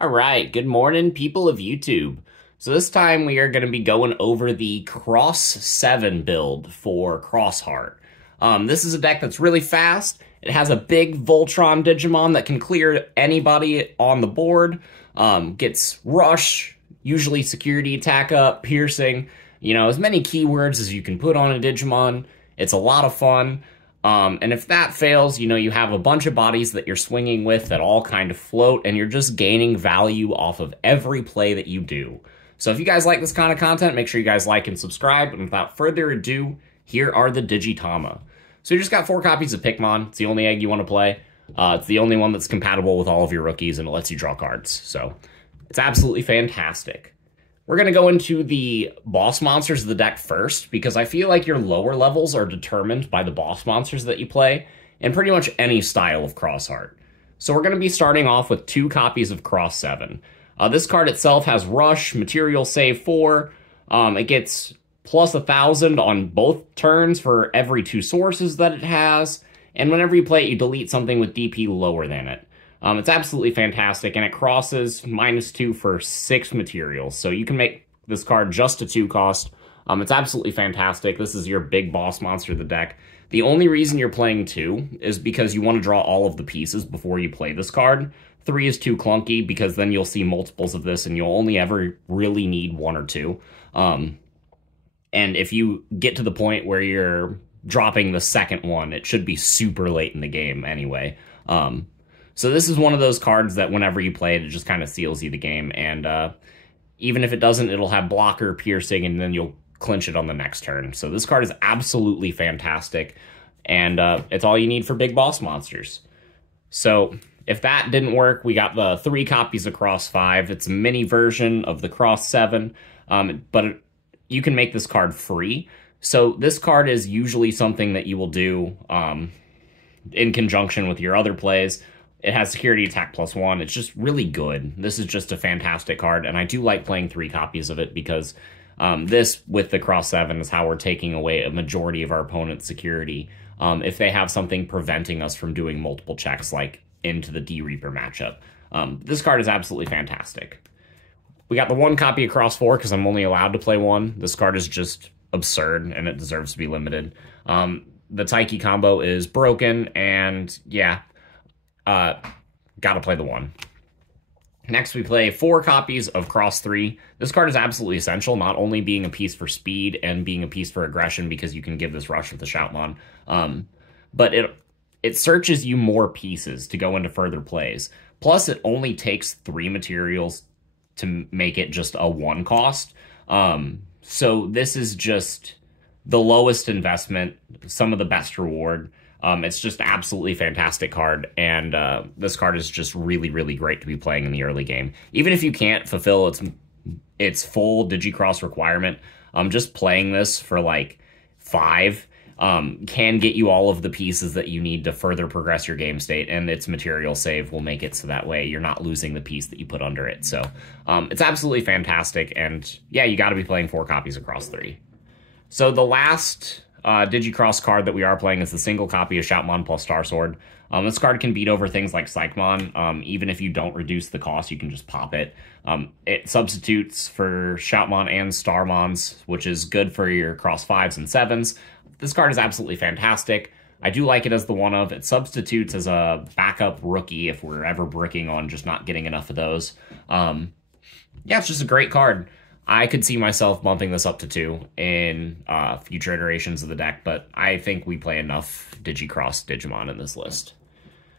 All right, good morning, people of YouTube. So this time we are going to be going over the Cross 7 build for Xross Heart. This is a deck that's really fast. It has a big Voltron Digimon that can clear anybody on the board. Gets Rush, usually Security, Attack Up, Piercing. You know, as many keywords as you can put on a Digimon. It's a lot of fun. And if that fails, you know, you have a bunch of bodies that you're swinging with that all kind of float, and you're just gaining value off of every play that you do. So if you guys like this kind of content, make sure you guys like and subscribe. And without further ado, here are the Digitama. So you just got 4 copies of Pikmon. It's the only egg you want to play. It's the only one that's compatible with all of your rookies, and it lets you draw cards. So it's absolutely fantastic. We're going to go into the boss monsters of the deck first, because I feel like your lower levels are determined by the boss monsters that you play in pretty much any style of Xross Heart. So we're going to be starting off with 2 copies of Cross 7. This card itself has Rush, Material Save 4. It gets plus 1,000 on both turns for every 2 sources that it has. And whenever you play it, you delete something with DP lower than it. It's absolutely fantastic, and it crosses -2 for 6 materials. So you can make this card just a 2 cost. It's absolutely fantastic. This is your big boss monster of the deck. The only reason you're playing 2 is because you want to draw all of the pieces before you play this card. 3 is too clunky, because then you'll see multiples of this, and you'll only ever really need 1 or 2. And if you get to the point where you're dropping the second one, it should be super late in the game anyway. So this is one of those cards that whenever you play it, it just kind of seals you the game. And even if it doesn't, it'll have blocker, piercing, and then you'll clinch it on the next turn. So this card is absolutely fantastic, and it's all you need for big boss monsters. So if that didn't work, we got the 3 copies of Cross 5. It's a mini version of the Cross 7, but you can make this card free. So this card is usually something that you will do in conjunction with your other plays. It has security attack +1. It's just really good. This is just a fantastic card, and I do like playing 3 copies of it, because this, with the Cross 7, is how we're taking away a majority of our opponent's security if they have something preventing us from doing multiple checks, like into the D-Reaper matchup. This card is absolutely fantastic. We got the 1 copy of Cross 4, because I'm only allowed to play 1. This card is just absurd, and it deserves to be limited. The Taiki combo is broken, and yeah, gotta play the 1. Next, we play 4 copies of Cross 3. This card is absolutely essential, not only being a piece for speed and being a piece for aggression, because you can give this Rush with the Shoutmon, but it searches you more pieces to go into further plays. Plus, it only takes 3 materials to make it just a 1 cost. So this is just the lowest investment, some of the best reward. It's just absolutely fantastic card, and this card is just really, really great to be playing in the early game. Even if you can't fulfill its full Digicross requirement, just playing this for like 5 can get you all of the pieces that you need to further progress your game state, and its material save will make it so that way you're not losing the piece that you put under it. So it's absolutely fantastic, and yeah, you got to be playing 4 copies of Cross 3. So the last Digicross card that we are playing is the single copy of Shoutmon plus Star Sword. This card can beat over things like Psychmon. Even if you don't reduce the cost, you can just pop it. It substitutes for Shoutmon and Starmons, which is good for your Cross 5s and 7s. This card is absolutely fantastic. I do like it as the one of. It substitutes as a backup rookie if we're ever bricking on just not getting enough of those. Yeah, it's just a great card. I could see myself bumping this up to 2 in future iterations of the deck, but I think we play enough Digicross Digimon in this list.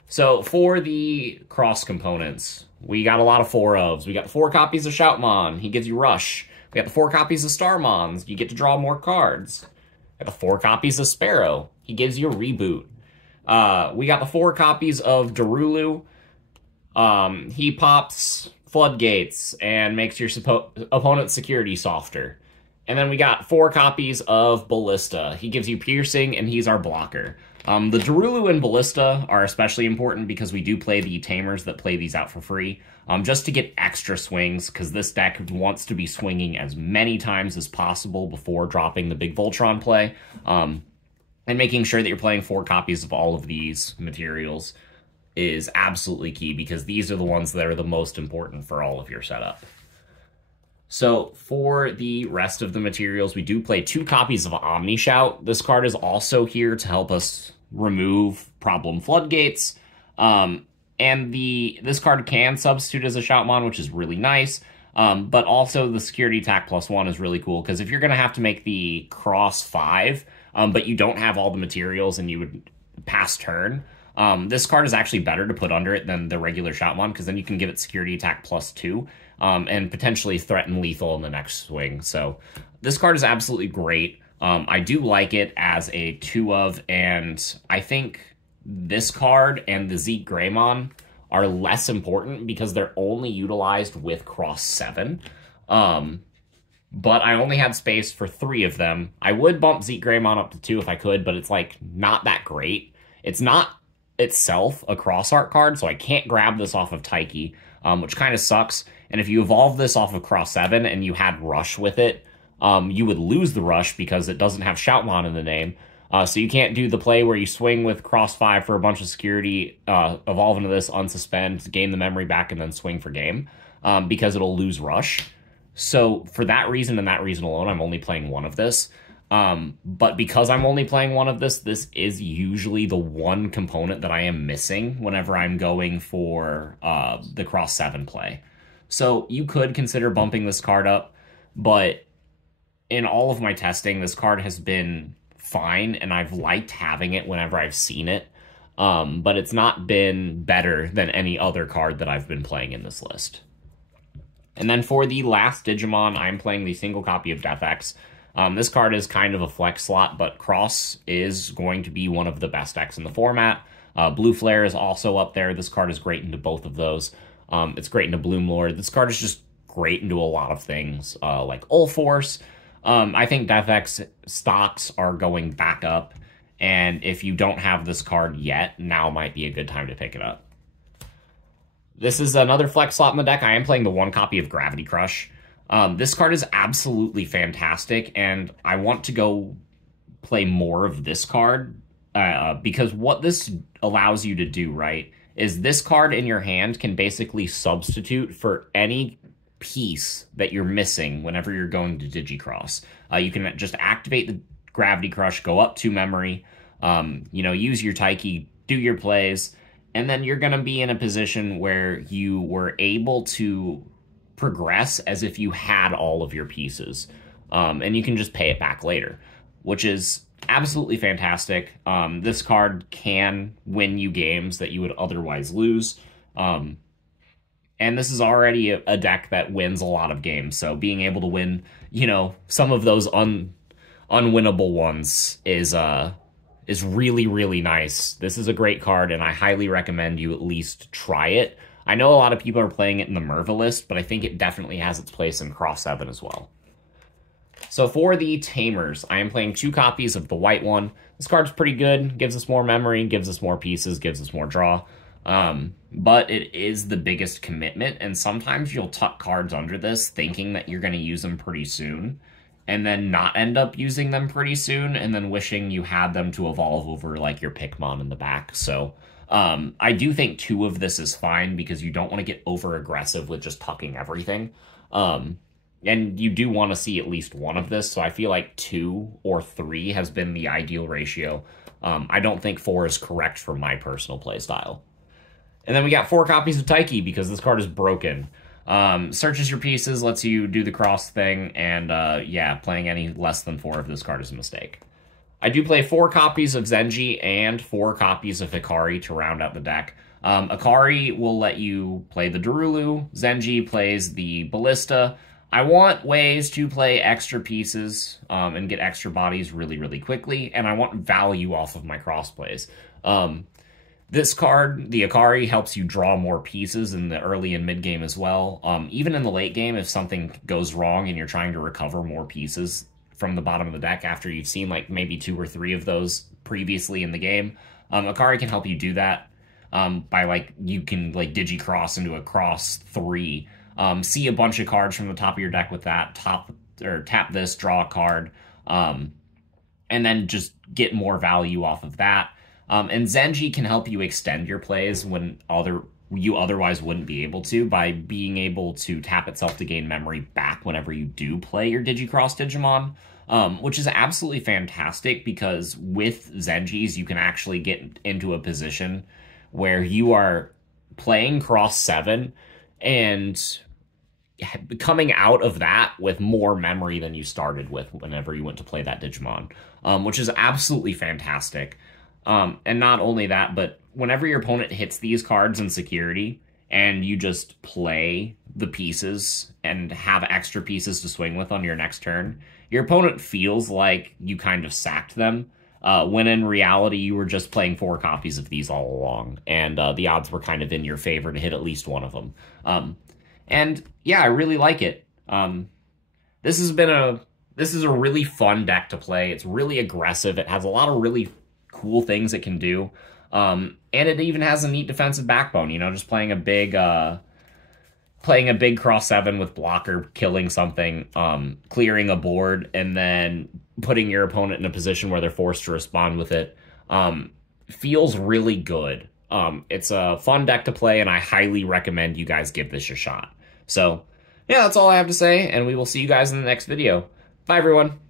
So for the cross components, we got a lot of 4 ofs. We got the 4 copies of Shoutmon. He gives you Rush. We got the 4 copies of Starmons. You get to draw more cards. We got the 4 copies of Sparrow. He gives you a Reboot. We got the 4 copies of Darulu. He pops Floodgates and makes your opponent's security softer. And then we got 4 copies of Ballista. He gives you piercing, and he's our blocker. The Darulu and Ballista are especially important because we do play the Tamers that play these out for free, just to get extra swings, because this deck wants to be swinging as many times as possible before dropping the big Voltron play, and making sure that you're playing 4 copies of all of these materials is absolutely key because these are the ones that are the most important for all of your setup. So for the rest of the materials, we do play 2 copies of Omni Shout. This card is also here to help us remove problem floodgates. And this card can substitute as a Shoutmon, which is really nice. But also the security attack +1 is really cool, because if you're going to have to make the cross 5, but you don't have all the materials and you would pass turn, this card is actually better to put under it than the regular Shoutmon, because then you can give it security attack +2, and potentially threaten lethal in the next swing. So this card is absolutely great. I do like it as a 2 of, and I think this card and the Zeke Greymon are less important because they're only utilized with cross 7. But I only had space for 3 of them. I would bump Zeke Greymon up to 2 if I could, but it's like not that great. It's not itself a Xross Heart card, so I can't grab this off of Taiki, which kind of sucks. And if you evolve this off of cross 7 and you had Rush with it, you would lose the Rush because it doesn't have Shoutmon in the name. So you can't do the play where you swing with cross 5 for a bunch of security, evolve into this, unsuspend, gain the memory back, and then swing for game, because it'll lose Rush. So for that reason and that reason alone, I'm only playing 1 of this. But because I'm only playing 1 of this is usually the one component that I am missing whenever I'm going for the cross 7 play. So you could consider bumping this card up, but in all of my testing, this card has been fine, and I've liked having it whenever I've seen it, but it's not been better than any other card that I've been playing in this list. And then for the last Digimon, I'm playing the single copy of Death X. This card is kind of a flex slot, but Cross is going to be one of the best decks in the format. Blue Flare is also up there. This card is great into both of those. It's great into Bloom Lord. This card is just great into a lot of things, like Ulforce. I think Death X stocks are going back up, and if you don't have this card yet, now might be a good time to pick it up. This is another flex slot in the deck. I am playing the 1 copy of Gravity Crush. This card is absolutely fantastic, and I want to go play more of this card, because what this allows you to do, right, is this card in your hand can basically substitute for any piece that you're missing whenever you're going to Digicross. You can just activate the Gravity Crush, go up 2 memory, use your Taiki, do your plays, and then you're going to be in a position where you were able to progress as if you had all of your pieces, and you can just pay it back later, which is absolutely fantastic. This card can win you games that you would otherwise lose, and this is already a deck that wins a lot of games, so being able to win, some of those unwinnable ones is really, really nice. This is a great card, and I highly recommend you at least try it. I know a lot of people are playing it in the Merva list, but I think it definitely has its place in Cross 7 as well. So for the Tamers, I am playing 2 copies of the white one. This card's pretty good, gives us more memory, gives us more pieces, gives us more draw. But it is the biggest commitment, and sometimes you'll tuck cards under this thinking that you're going to use them pretty soon, and then not end up using them pretty soon, and then wishing you had them to evolve over like your Pikmon in the back. So I do think 2 of this is fine, because you don't want to get over aggressive with just tucking everything. And you do want to see at least 1 of this, so I feel like 2 or 3 has been the ideal ratio. I don't think 4 is correct for my personal playstyle. And then we got 4 copies of Taiki, because this card is broken. Searches your pieces, lets you do the cross thing, and yeah, playing any less than 4 of this card is a mistake. I do play 4 copies of Zenji and 4 copies of Hikari to round out the deck. Hikari will let you play the Darulu, Zenji plays the Ballista. I want ways to play extra pieces and get extra bodies really, really quickly, and I want value off of my cross plays. This card, the Hikari, helps you draw more pieces in the early and mid game as well. Even in the late game, if something goes wrong and you're trying to recover more pieces from the bottom of the deck after you've seen like maybe 2 or 3 of those previously in the game, Hikari can help you do that by you can Digicross into a cross 3. See a bunch of cards from the top of your deck with that, tap this, draw a card, and then just get more value off of that. And Zenji can help you extend your plays when you otherwise wouldn't be able to, by being able to tap itself to gain memory back whenever you do play your Digicross Digimon, which is absolutely fantastic because with Zenjis, you can actually get into a position where you are playing Cross 7 and coming out of that with more memory than you started with whenever you went to play that Digimon, which is absolutely fantastic. And not only that, but whenever your opponent hits these cards in security and you just play the pieces and have extra pieces to swing with on your next turn, your opponent feels like you kind of sacked them, when in reality you were just playing 4 copies of these all along, and the odds were kind of in your favor to hit at least one of them. And yeah, I really like it. This is a really fun deck to play. It's really aggressive. It has a lot of really cool things it can do. And it even has a neat defensive backbone, you know, just playing a big Cross 7 with blocker, killing something, clearing a board, and then putting your opponent in a position where they're forced to respond with it, feels really good. It's a fun deck to play, and I highly recommend you guys give this a shot. So, yeah, that's all I have to say, and we will see you guys in the next video. Bye, everyone!